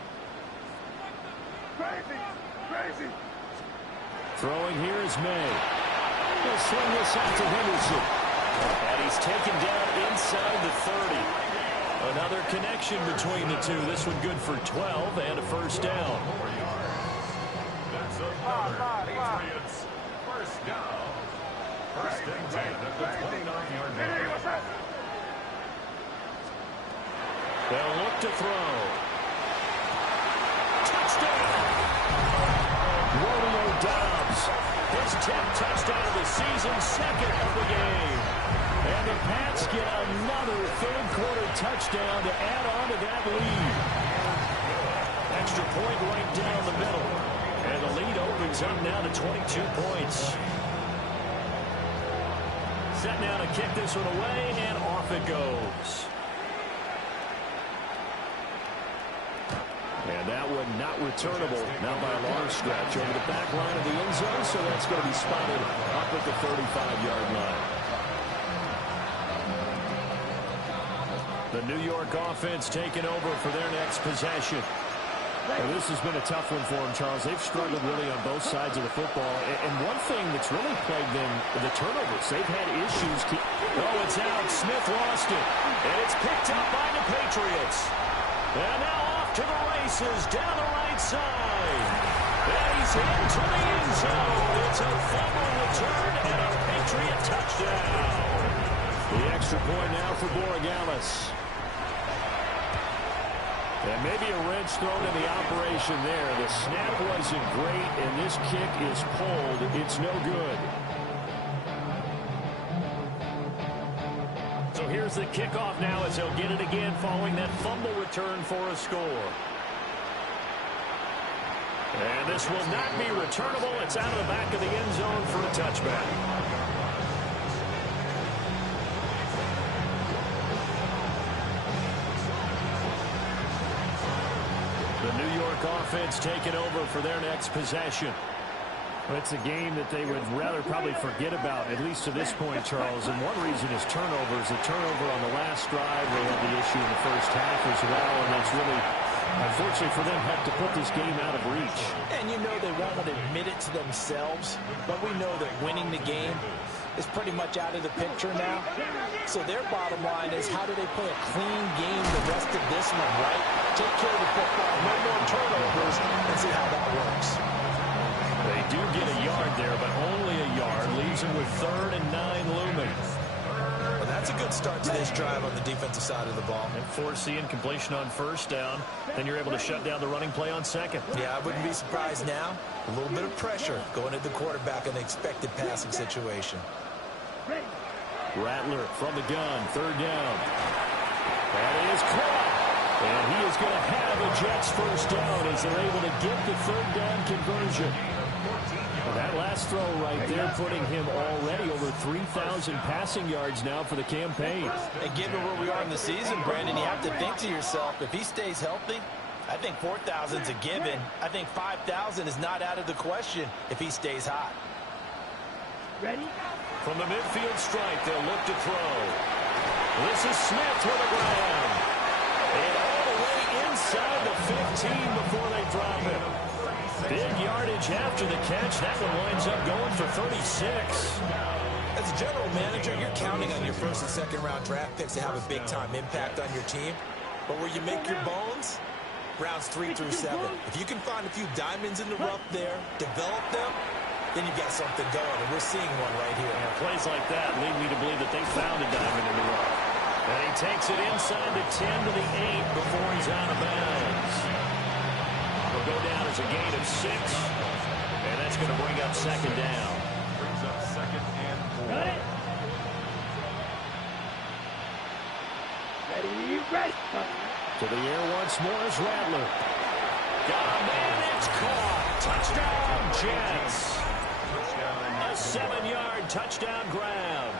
Crazy, crazy. Throwing here is May. He'll swing this out to Henderson. And he's taken down inside the 30. Another connection between the two. This one good for 12 and a first down. That's another Patriots first down. First and 10 at the 29-yard line. They'll look to throw. Touchdown! Romeo Doubs. His 10th touchdown of the season, second of the game. And the Pats get another third-quarter touchdown to add on to that lead. Extra point right down the middle. And the lead opens up now to 22 points. Set now to kick this one away, and off it goes. And that one not returnable, now by a long stretch over the back line of the end zone, so that's going to be spotted up at the 35-yard line. The New York offense taking over for their next possession. Well, this has been a tough one for them, Charles. They've struggled really on both sides of the football. And one thing that's really plagued them, the turnovers. They've had issues. Oh, it's out. Smith lost it. And it's picked up by the Patriots. And now off to the races down the right side. And he's into the end zone. It's a fumble return and a Patriot touchdown. The extra point now for Borregales. And maybe a wrench thrown in the operation there. The snap wasn't great, and this kick is pulled. It's no good. So here's the kickoff now as he'll get it again following that fumble return for a score. And this will not be returnable. It's out of the back of the end zone for a touchback. The New York offense taking over for their next possession. Well, it's a game that they would rather probably forget about, at least to this point, Charles. And one reason is turnovers. The turnover on the last drive, they had the issue in the first half as well. And that's really, unfortunately for them, helped to put this game out of reach. And you know they won't admit it to themselves, but we know that winning the game is pretty much out of the picture now. So their bottom line is, how do they play a clean game the rest of this one, right? Take care of the football, no more turnovers, and see how that works. They do get a yard there, but only a yard. Leaves them with 3rd and 9 looming. Well, that's a good start to this drive on the defensive side of the ball. And forcing completion on first down. Then you're able to shut down the running play on second. Yeah, I wouldn't be surprised now. A little bit of pressure going at the quarterback in an expected passing situation. Rattler from the gun, 3rd down. That is caught. And he is going to have a Jets first down as they're able to get the 3rd down conversion. Well, that last throw right there putting him already over 3,000 passing yards now for the campaign. And given where we are in the season, Brandon, you have to think to yourself, if he stays healthy, I think 4,000 is a given. I think 5,000 is not out of the question if he stays hot. Ready? From the midfield stripe, they'll look to throw. This is Smith with a grab. And all the way inside the 15 before they drop him. Big yardage after the catch. That one winds up going for 36. As a general manager, you're counting on your first and second round draft picks to have a big-time impact on your team. But where you make your bones, rounds 3 through 7. If you can find a few diamonds in the rough there, develop them, then you've got something going, and we're seeing one right here. Yeah, plays like that lead me to believe that they found a diamond in the rough. And he takes it inside the 10 to the 8 before he's out of bounds. He'll go down as a gain of 6, and that's going to bring up 2nd down. Brings up 2nd and 4. Got it. Ready, ready. To the air once more is Rattler. Got a man, it's caught. Touchdown, Jets. A 7-yard touchdown grab.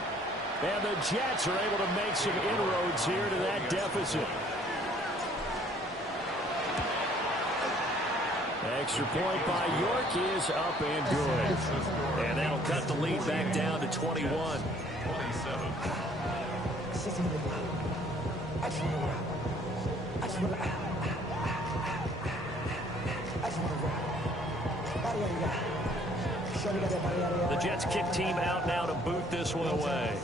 And the Jets are able to make some inroads here to that deficit. Extra point by York is up and good. And that'll cut the lead back down to 21. 27. The Jets kick team out now to boot this one away.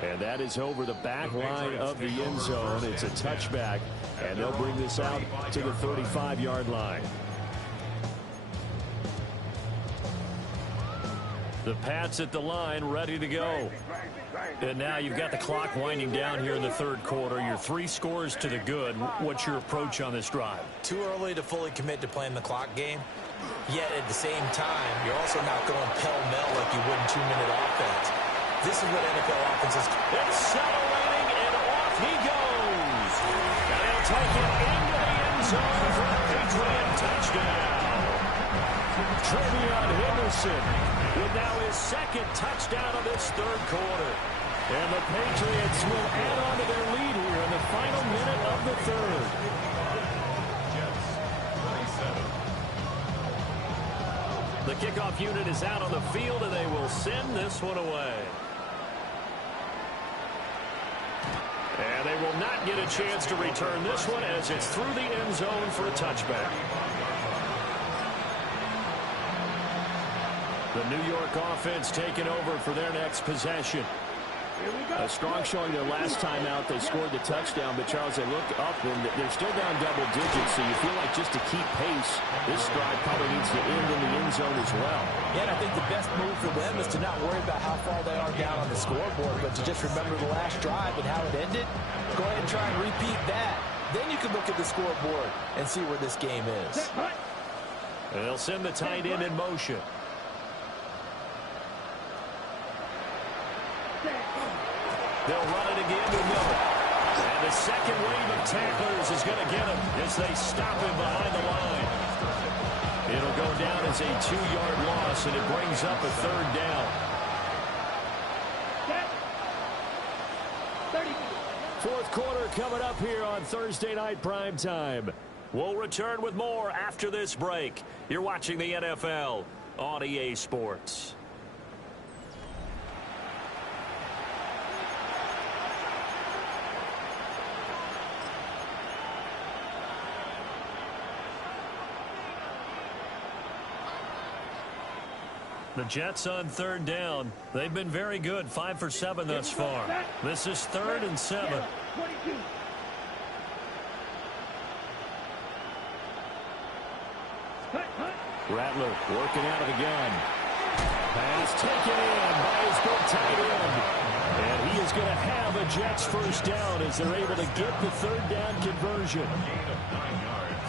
And that is over the back line of the end zone. It's a touchback, and they'll bring this out to the 35-yard line. The Pats at the line, ready to go. And now you've got the clock winding down here in the third quarter. You're 3 scores to the good. What's your approach on this drive? Too early to fully commit to playing the clock game. Yet at the same time, you're also not going pell-mell like you would in 2-minute offense. This is what NFL offenses... Accelerating, and off he goes. And he'll take it into the end zone for a Patriot touchdown. Trevion Henderson with now his second touchdown of this third quarter. And the Patriots will add on to their lead here in the final minute of the third. Jets, 27. The kickoff unit is out on the field, and they will send this one away. And they will not get a chance to return this one as it's through the end zone for a touchback. The New York offense taking over for their next possession. A strong showing their last time out. They scored the touchdown, but Charles, they looked up and they're still down double digits, so you feel like just to keep pace, this drive probably needs to end in the end zone as well. Yeah, and I think the best move for them is to not worry about how far they are down on the scoreboard, but to just remember the last drive and how it ended. Go ahead and try and repeat that. Then you can look at the scoreboard and see where this game is. And they'll send the tight end in motion. They'll run it again to Miller. And the second wave of tacklers is going to get him as they stop him behind the line. It'll go down as a 2-yard loss, and it brings up a third down. Fourth quarter coming up here on Thursday Night Prime Time. We'll return with more after this break. You're watching the NFL on EA Sports. The Jets on third down. They've been very good, 5 for 7 thus far. This is 3rd and 7. Rattler working out of the gun. Pass taken in by his big tight end. And he is going to have a Jets first down as they're able to get the third down conversion. A gain of 9 yards.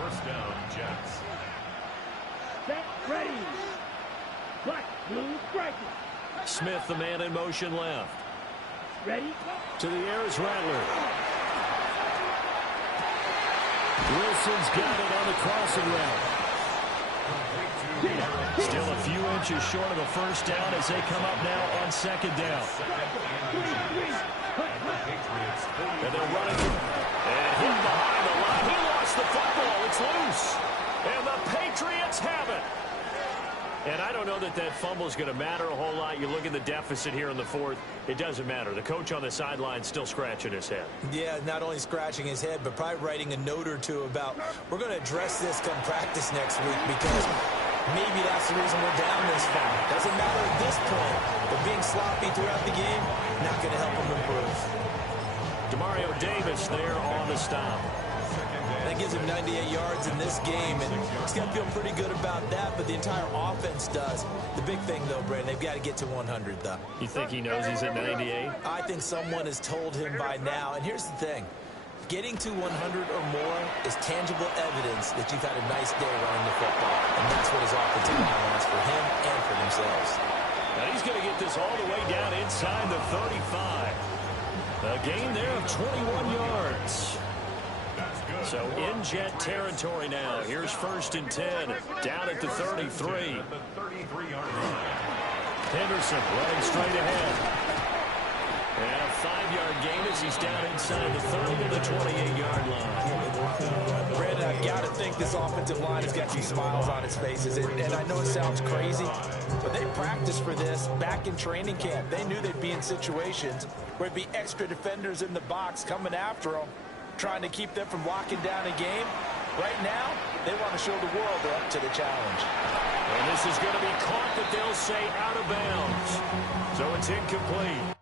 First down, Jets. Set, ready. Black, blue, striking. Smith, the man in motion left. Ready. To the air is Rattler. Wilson's got it on the crossing route. Still a few inches short of a first down as they come up now on second down. And they're running and hit behind the line. He lost the football. It's loose. And the Patriots have it. And I don't know that that fumble is going to matter a whole lot. You look at the deficit here in the fourth. It doesn't matter. The coach on the sideline still scratching his head. Yeah, not only scratching his head, but probably writing a note or two about, we're going to address this come practice next week because maybe that's the reason we're down this far. Doesn't matter at this point, but being sloppy throughout the game, not going to help him improve. Demario Davis there on the stop. That gives him 98 yards in this game, and he's got to feel pretty good about that, but the entire offense does. The big thing, though, Brandon, they've got to get to 100, though. You think he knows he's at 98? I think someone has told him by now, and here's the thing. Getting to 100 or more is tangible evidence that you've had a nice day running the football, and that's what his offensive line wants for him and for themselves. Now he's going to get this all the way down inside the 35. A gain there of 21 yards. That's good. So in Jet territory now. Here's 1st and 10. Down at the 33. Henderson running straight ahead. And a 5-yard gain as he's down inside the 30 to the 28-yard line. Brandon, I've got to think this offensive line has got some smiles on its faces. And I know it sounds crazy, but they practiced for this back in training camp. They knew they'd be in situations where there'd be extra defenders in the box coming after them, trying to keep them from locking down a game. Right now, they want to show the world they're up to the challenge. And this is going to be caught, but they'll say out of bounds. So it's incomplete.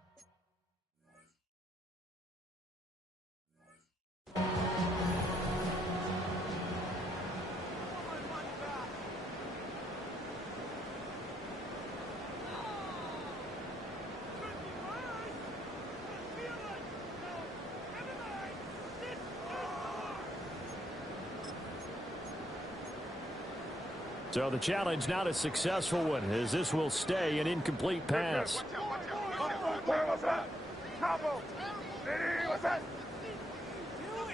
So the challenge not a successful one, as this will stay an incomplete pass.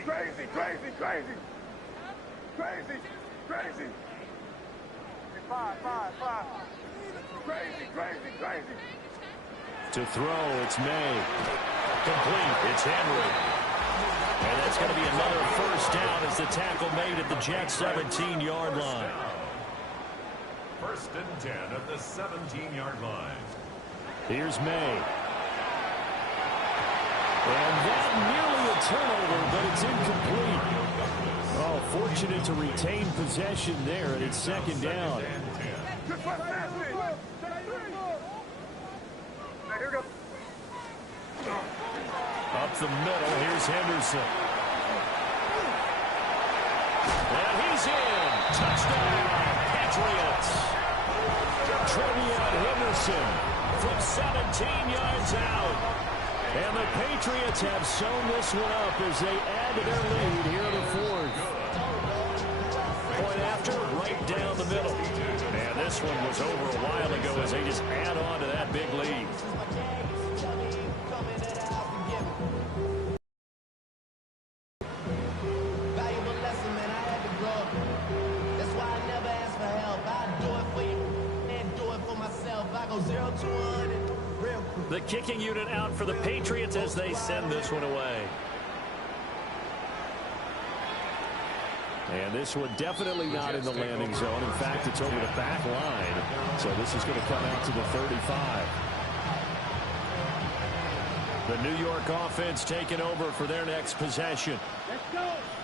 Crazy, crazy, crazy. Crazy, crazy. Five. Crazy, crazy, crazy. To throw, it's May. Complete, it's Henry. And that's going to be another 1st down as the tackle made at the Jets' 17-yard line. 1st and 10 at the 17-yard line. Here's May. And that nearly a turnover, but it's incomplete. Oh, fortunate to retain possession there, and it's 2nd down. Up the middle, here's Henderson. And he's in. Touchdown, Patriots. Trevion Henderson from 17 yards out. And the Patriots have sewn this one up as they add to their lead here in the 4th. Point after, right down the middle. And this one was over a while ago as they just add on to that big lead. The kicking unit out for the Patriots as they send this one away. And this one definitely not in the landing zone. In fact, it's over the back line. So this is going to come out to the 35. The New York offense taking over for their next possession.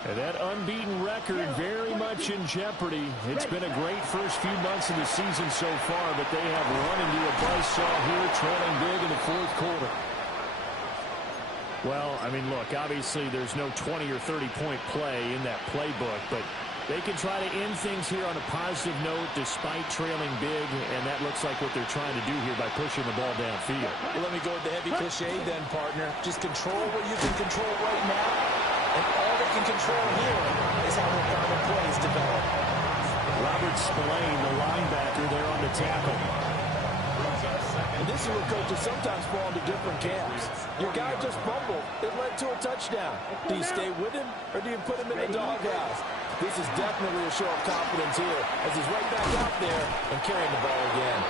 And that unbeaten record very much in jeopardy. It's been a great first few months of the season so far, but they have run into a buzzsaw here, trailing big in the 4th quarter. Well, I mean, look, obviously there's no 20 or 30-point play in that playbook, but they can try to end things here on a positive note despite trailing big, and that looks like what they're trying to do here by pushing the ball downfield. Well, let me go with the heavy cliche then, partner. Just control what you can control right now. And all they can control here is how the common plays develop. Robert Spillane, the linebacker, there on the tackle. And this is where coaches sometimes fall into different camps. Your guy just fumbled. It led to a touchdown. Do you stay with him or do you put him in the doghouse? This is definitely a show of confidence here as he's right back out there and carrying the ball again.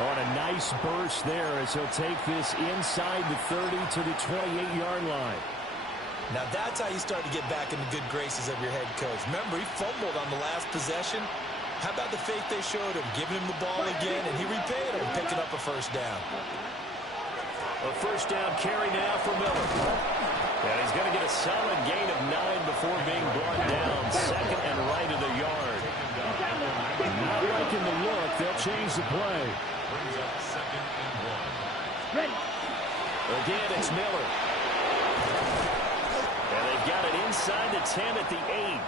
On a nice burst there as he'll take this inside the 30 to the 28-yard line. Now that's how you start to get back in the good graces of your head coach. Remember, he fumbled on the last possession. How about the faith they showed him, giving him the ball again, and he repaid him, picking up a 1st down. A 1st down carry now for Miller. And he's going to get a solid gain of 9 before being brought down. 2nd and right of the yard. Not liking the look. They'll change the play. Brings up 2nd and 1. Again, it's Miller. And they've got it inside the 10 at the 8.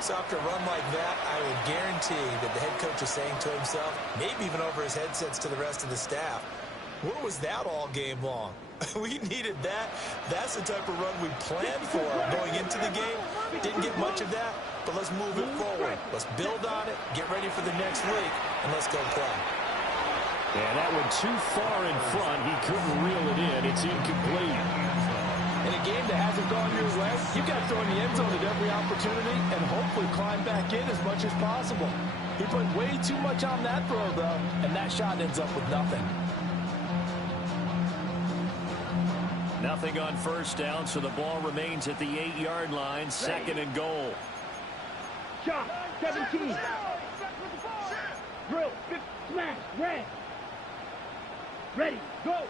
So after a run like that, I would guarantee that the head coach is saying to himself, maybe even over his headsets to the rest of the staff, where was that all game long? We needed that. That's the type of run we planned for going into the game. Didn't get much of that, but let's move it forward. Let's build on it, get ready for the next week, and let's go play. And that one too far in front. He couldn't reel it in. It's incomplete. And game that hasn't gone your way, you've got to throw in the end zone at every opportunity and hopefully climb back in as much as possible. He put way too much on that throw, though, and that shot ends up with nothing. Nothing on first down, so the ball remains at the 8-yard line, second and goal. Shot, 17. Drill, smash, red. Ready, go.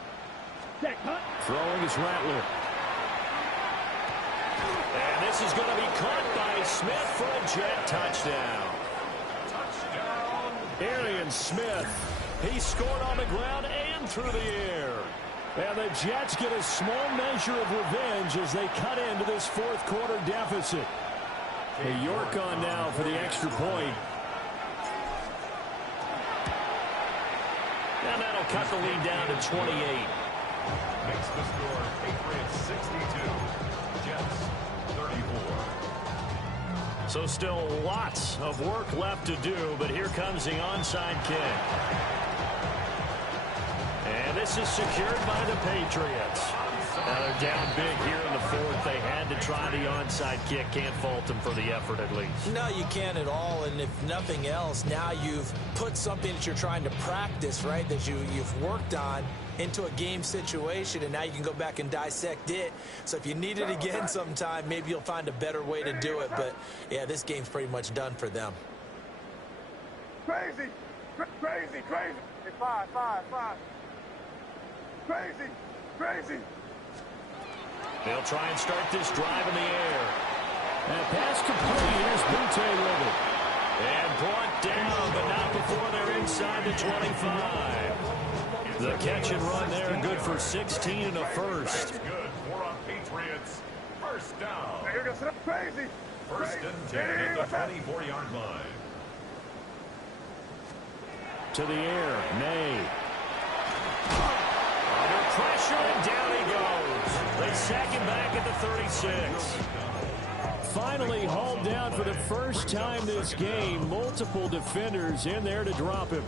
Set, hunt. Throwing is Rattler. And this is going to be caught by Smith for a Jet touchdown. Arian Smith. He scored on the ground and through the air. And the Jets get a small measure of revenge as they cut into this fourth quarter deficit. York on now for the extra point. And that'll cut the lead down to 28. Makes the score Patriots 62, Jets 34. So still lots of work left to do, but here comes the onside kick. And this is secured by the Patriots. Now they're down big here in the fourth. They had to try the onside kick. Can't fault them for the effort at least. No, you can't at all. And if nothing else, now you've put something that you're trying to practice, right, that you've worked on into a game situation, and now you can go back and dissect it. So if you need it again sometime, maybe you'll find a better way to do it. But, yeah, this game's pretty much done for them. Crazy. Crazy. Hey, five. Crazy. They'll try and start this drive in the air. And pass complete. Here's Butte with it. And brought down, but not before they're inside the 25. The catch and run there, good for 16 and a first. That's good for a Patriots first down. Crazy. First and 10 at the 24-yard line. To the air, May. Under pressure, and down he goes. They sack him back at the 36. Finally hauled down for the first time this game. Multiple defenders in there to drop him.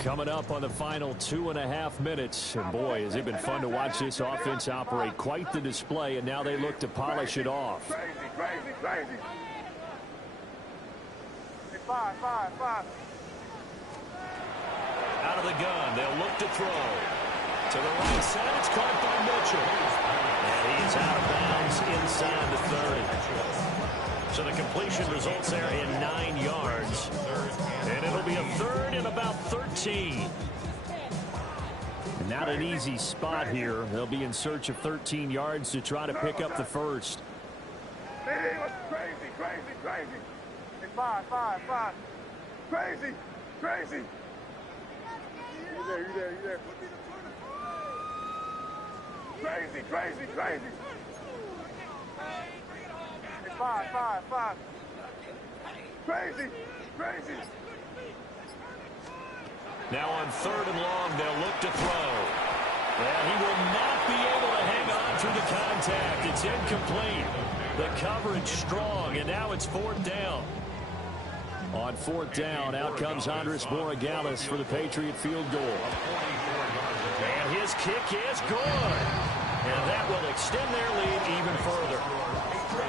Coming up on the final 2.5 minutes. And boy, has it been fun to watch this offense operate. Quite the display, and now they look to polish it off. Crazy. Hey, five. Out of the gun, they'll look to throw. To the right side, it's caught by Mitchell. And he's out of bounds inside the 30. So the completion results there in 9 yards. And it'll be a third and about 13. And not an easy spot here. They'll be in search of 13 yards to try to pick up the first. Hey, what's crazy. Hey, five. Crazy. You there. Crazy. Hey, five. Crazy. Now on third and long, they'll look to throw. And he will not be able to hang on through the contact. It's incomplete. The coverage strong, and now it's fourth down. On fourth down, out comes Andres Borregales for the Patriot field goal. And his kick is good. And that will extend their lead even further.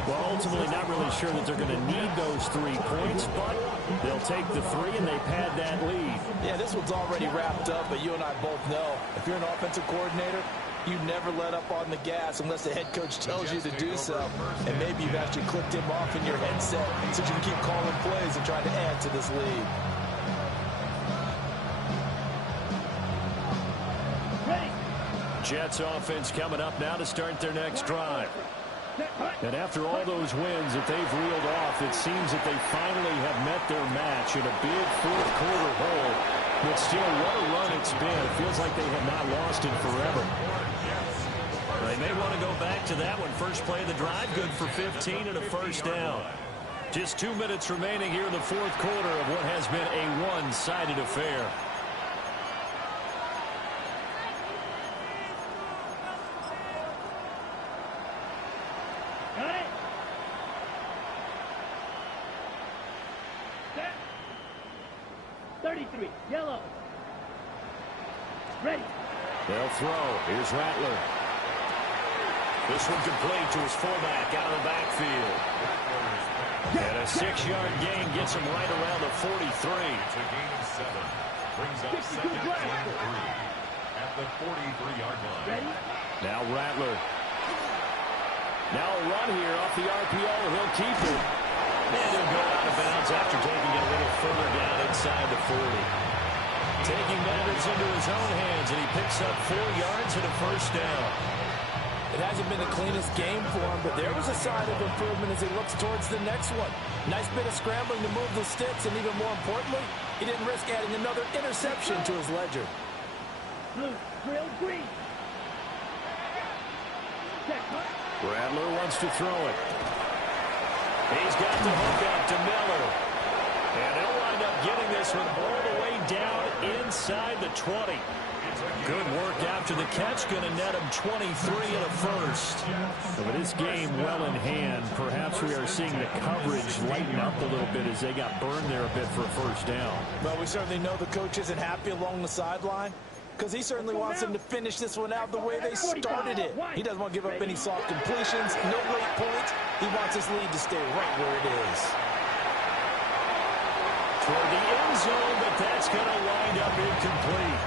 Well, ultimately not really sure that they're going to need those 3 points, but they'll take the 3 and they pad that lead. Yeah, this one's already wrapped up, but you and I both know if you're an offensive coordinator, you never let up on the gas unless the head coach tells you to do so. And maybe you've actually clicked him off in your headset so you can keep calling plays and trying to add to this lead. Jets offense coming up now to start their next drive. And after all those wins that they've reeled off, it seems that they finally have met their match in a big fourth quarter hole. But still, what a run it's been. It feels like they have not lost it forever. They may want to go back to that one. First play of the drive, good for 15 and a first down. Just 2 minutes remaining here in the fourth quarter of what has been a one-sided affair. Got it. Set. 33. Yellow. Ready. They'll throw. Here's Rattler. This one complete to his fullback out of the backfield. And a 6-yard gain gets him right around the 43. It's a gain of 7. Brings up second and 3 at the 43-yard line. Now Rattler. Now a run here off the RPO. He'll keep it. And he'll go out of bounds after taking it a little further down inside the 40. Taking matters into his own hands, and he picks up 4 yards and a first down. It hasn't been the cleanest game for him, but there was a sign of improvement as he looks towards the next one. Nice bit of scrambling to move the sticks, and even more importantly, he didn't risk adding another interception to his ledger. Blue, drill, green. Rattler wants to throw it. He's got the hook out to Miller. And he'll wind up getting this one all the way down inside the 20. Good work after the catch. Going to net him 23 and a first. So with this game well in hand, perhaps we are seeing the coverage lighten up a little bit as they got burned there a bit for a first down. Well, we certainly know the coach isn't happy along the sideline because he certainly wants them to finish this one out the way they started it. He doesn't want to give up any soft completions, no late points. He wants his lead to stay right where it is. Toward the end zone, but that's going to wind up incomplete.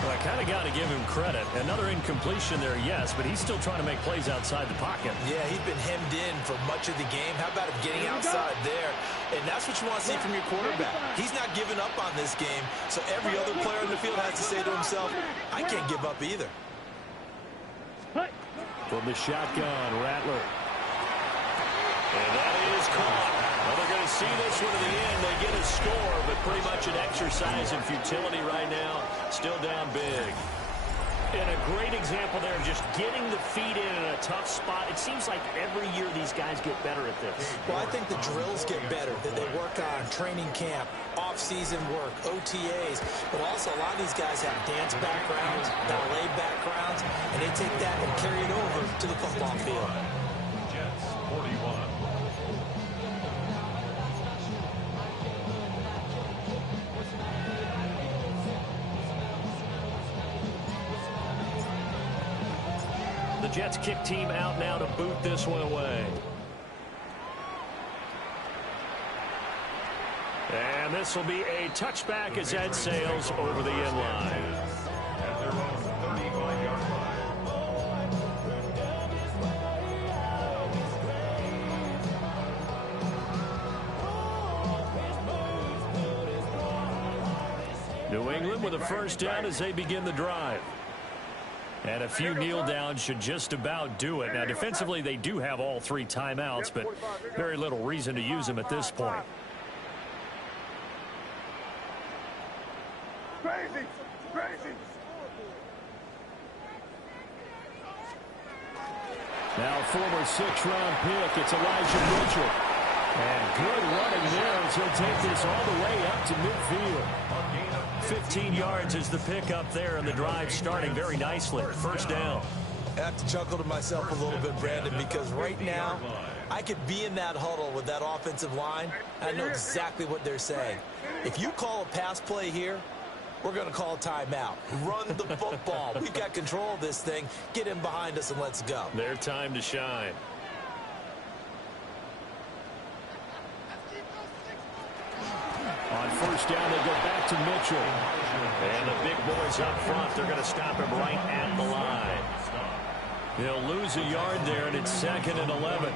Well, I kind of got to give him credit. Another incompletion there, yes, but he's still trying to make plays outside the pocket. Yeah, he's been hemmed in for much of the game. How about him getting outside there? And that's what you want to see from your quarterback. He's not giving up on this game, so every other player in the field has to say to himself, I can't give up either. From the shotgun, Rattler. And that is caught. Well, they're going to see this one to the end. They get a score, but pretty much an exercise in futility right now. Still down big. And a great example there of just getting the feet in a tough spot. It seems like every year these guys get better at this. Well, I think the drills get better that they work on training camp, off-season work, OTAs. But also a lot of these guys have dance backgrounds, ballet backgrounds, and they take that and carry it over to the football field. Jets 41. The Jets kick team out now to boot this one away. And this will be a touchback as Ed sails over the end line. At their own 35-yard line. New England with a first down as they begin the drive. And a few kneel downs should just about do it. Now, defensively, they do have all 3 timeouts, but very little reason to use them at this point. Crazy, crazy. Now, former 6th-round pick, it's Elijah Mitchell. And good running there as he'll take this all the way up to midfield. 15 yards is the pickup there, and the drive starting very nicely. First down. I have to chuckle to myself a little bit, Brandon, because right now I could be in that huddle with that offensive line. I know exactly what they're saying. If you call a pass play here, we're going to call a timeout. Run the football. We've got control of this thing. Get in behind us and let's go. Their time to shine. On first down, they go back to Mitchell. And the big boys up front, they're going to stop him right at the line. They'll lose a yard there, and it's 2nd and 11.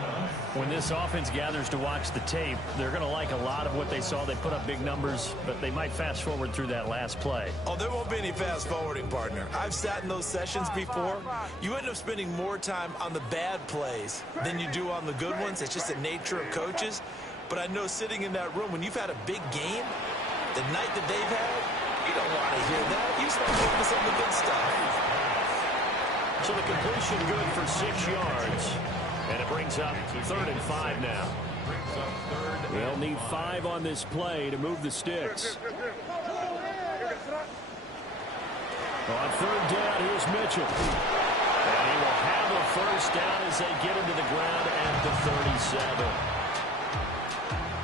When this offense gathers to watch the tape, they're going to like a lot of what they saw. They put up big numbers, but they might fast forward through that last play. Oh, there won't be any fast forwarding, partner. I've sat in those sessions before. You end up spending more time on the bad plays than you do on the good ones. It's just the nature of coaches. But I know sitting in that room, when you've had a big game, the night that they've had, you don't want to hear that. You just want to focus on the good stuff. So the completion good for 6 yards. And it brings up 3rd and 5 now. They'll need 5 on this play to move the sticks. On 3rd down, here's Mitchell. And he will have a first down as they get into the ground at the 37.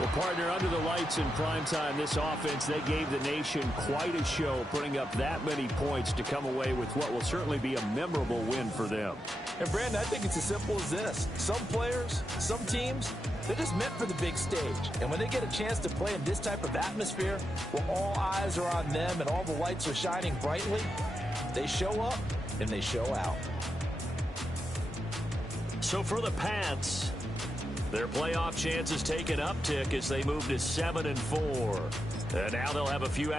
Well, partner, under the lights in primetime, this offense, they gave the nation quite a show, putting up that many points to come away with what will certainly be a memorable win for them. And, Brandon, I think it's as simple as this. Some players, some teams, they're just meant for the big stage. And when they get a chance to play in this type of atmosphere, where all eyes are on them and all the lights are shining brightly, they show up and they show out. So for the Pats, their playoff chances take an uptick as they move to 7-4. And now they'll have a few